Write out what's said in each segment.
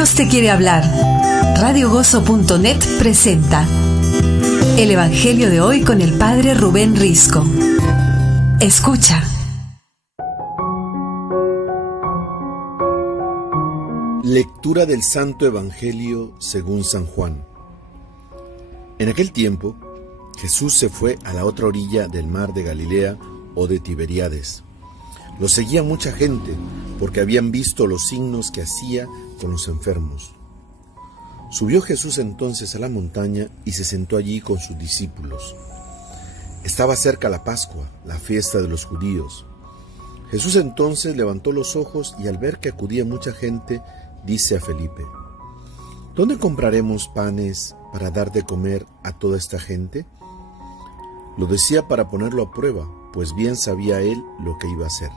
Dios te quiere hablar. Radiogozo.net presenta el Evangelio de hoy con el Padre Rubén Risco. Escucha. Lectura del Santo Evangelio según San Juan. En aquel tiempo, Jesús se fue a la otra orilla del mar de Galilea o de Tiberíades. Lo seguía mucha gente porque habían visto los signos que hacía con los enfermos. Subió Jesús entonces a la montaña y se sentó allí con sus discípulos. Estaba cerca la Pascua, la fiesta de los judíos. Jesús entonces levantó los ojos y al ver que acudía mucha gente, dice a Felipe: ¿Dónde compraremos panes para dar de comer a toda esta gente? Lo decía para ponerlo a prueba, pues bien sabía él lo que iba a hacer.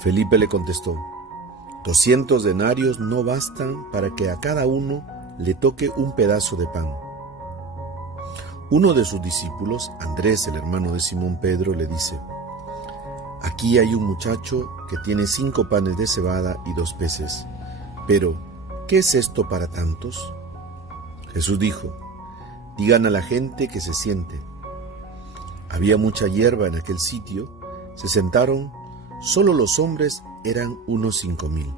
Felipe le contestó: 200 denarios no bastan para que a cada uno le toque un pedazo de pan. Uno de sus discípulos, Andrés, el hermano de Simón Pedro, le dice: Aquí hay un muchacho que tiene 5 panes de cebada y 2 peces. Pero, ¿qué es esto para tantos? Jesús dijo: Digan a la gente que se siente. Había mucha hierba en aquel sitio. Se sentaron. Solo los hombres eran unos 5,000.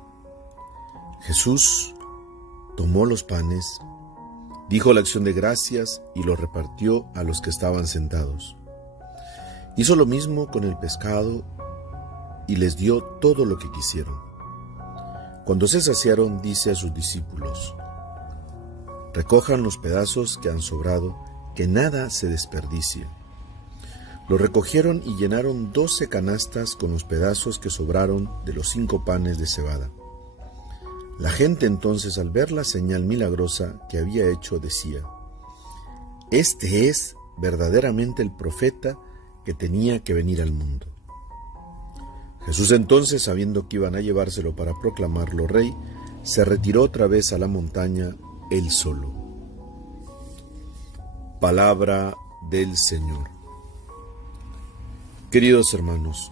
Jesús tomó los panes, dijo la acción de gracias y los repartió a los que estaban sentados. Hizo lo mismo con el pescado y les dio todo lo que quisieron. Cuando se saciaron, dice a sus discípulos: Recojan los pedazos que han sobrado, que nada se desperdicie. Lo recogieron y llenaron 12 canastas con los pedazos que sobraron de los 5 panes de cebada. La gente entonces, al ver la señal milagrosa que había hecho, decía: Este es verdaderamente el profeta que tenía que venir al mundo. Jesús entonces, sabiendo que iban a llevárselo para proclamarlo rey, se retiró otra vez a la montaña él solo. Palabra del Señor. Queridos hermanos,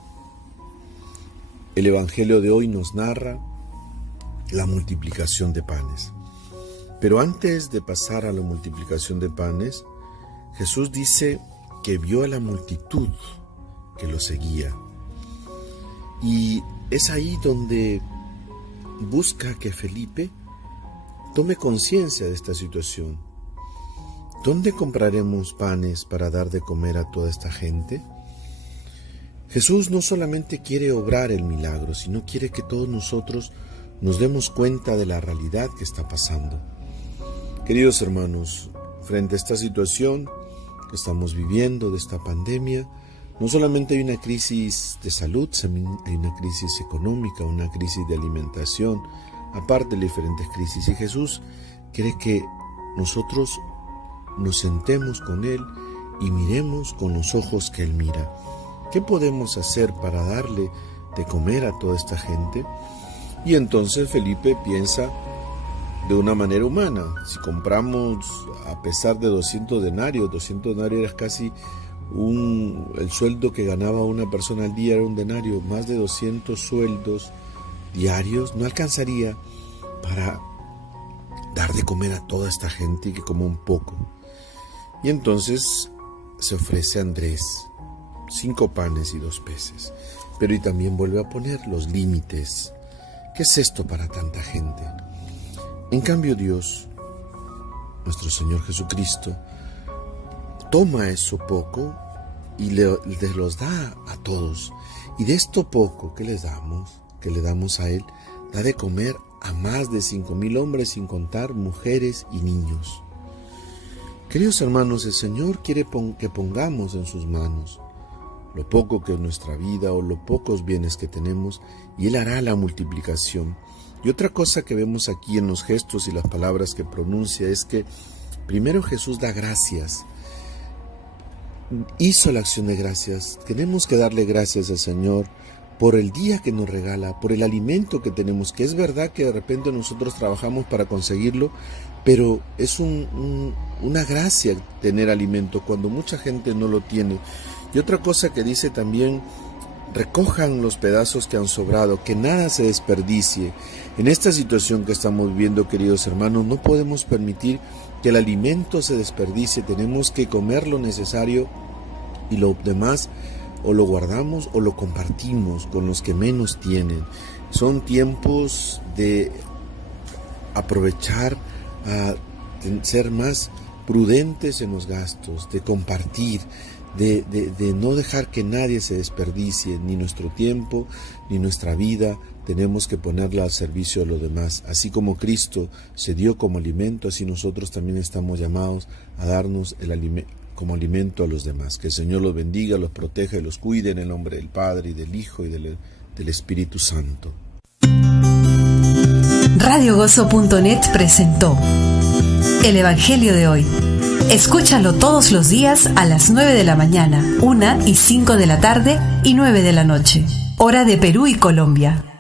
el Evangelio de hoy nos narra la multiplicación de panes. Pero antes de pasar a la multiplicación de panes, Jesús dice que vio a la multitud que lo seguía. Y es ahí donde busca que Felipe tome conciencia de esta situación. ¿Dónde compraremos panes para dar de comer a toda esta gente? Jesús no solamente quiere obrar el milagro, sino quiere que todos nosotros nos demos cuenta de la realidad que está pasando. Queridos hermanos, frente a esta situación que estamos viviendo, de esta pandemia, no solamente hay una crisis de salud, también hay una crisis económica, una crisis de alimentación, aparte de diferentes crisis. Y Jesús quiere que nosotros nos sentemos con Él y miremos con los ojos que Él mira. ¿Qué podemos hacer para darle de comer a toda esta gente? Y entonces Felipe piensa de una manera humana. Si compramos, a pesar de 200 denarios era casi el sueldo que ganaba una persona al día, era un denario, más de 200 sueldos diarios, no alcanzaría para dar de comer a toda esta gente y que coma un poco. Y entonces se ofrece a Andrés 5 panes y 2 peces. Pero y también vuelve a poner los límites. ¿Qué es esto para tanta gente? En cambio, Dios, nuestro Señor Jesucristo, toma eso poco y les los da a todos. Y de esto poco que le damos a Él, da de comer a más de 5,000 hombres, sin contar mujeres y niños. Queridos hermanos, el Señor quiere que pongamos en sus manos lo poco que es nuestra vida o los pocos bienes que tenemos, y Él hará la multiplicación. Y otra cosa que vemos aquí en los gestos y las palabras que pronuncia es que primero Jesús da gracias. Hizo la acción de gracias. Tenemos que darle gracias al Señor por el día que nos regala, por el alimento que tenemos, que es verdad que de repente nosotros trabajamos para conseguirlo, pero es una gracia tener alimento cuando mucha gente no lo tiene. Y otra cosa que dice también recojan los pedazos que han sobrado, que nada se desperdicie. En esta situación que estamos viviendo, queridos hermanos, no podemos permitir que el alimento se desperdicie. Tenemos que comer lo necesario y lo demás o lo guardamos o lo compartimos con los que menos tienen. Son tiempos de aprovechar a ser más prudentes en los gastos, de compartir, de no dejar que nadie se desperdicie, ni nuestro tiempo, ni nuestra vida. Tenemos que ponerla al servicio de los demás. Así como Cristo se dio como alimento, así nosotros también estamos llamados a darnos como alimento a los demás. Que el Señor los bendiga, los proteja y los cuide en el nombre del Padre, y del Hijo, y del Espíritu Santo. RadioGozo.net presentó el Evangelio de hoy. Escúchalo todos los días a las 9 de la mañana, 1 y 5 de la tarde y 9 de la noche, hora de Perú y Colombia.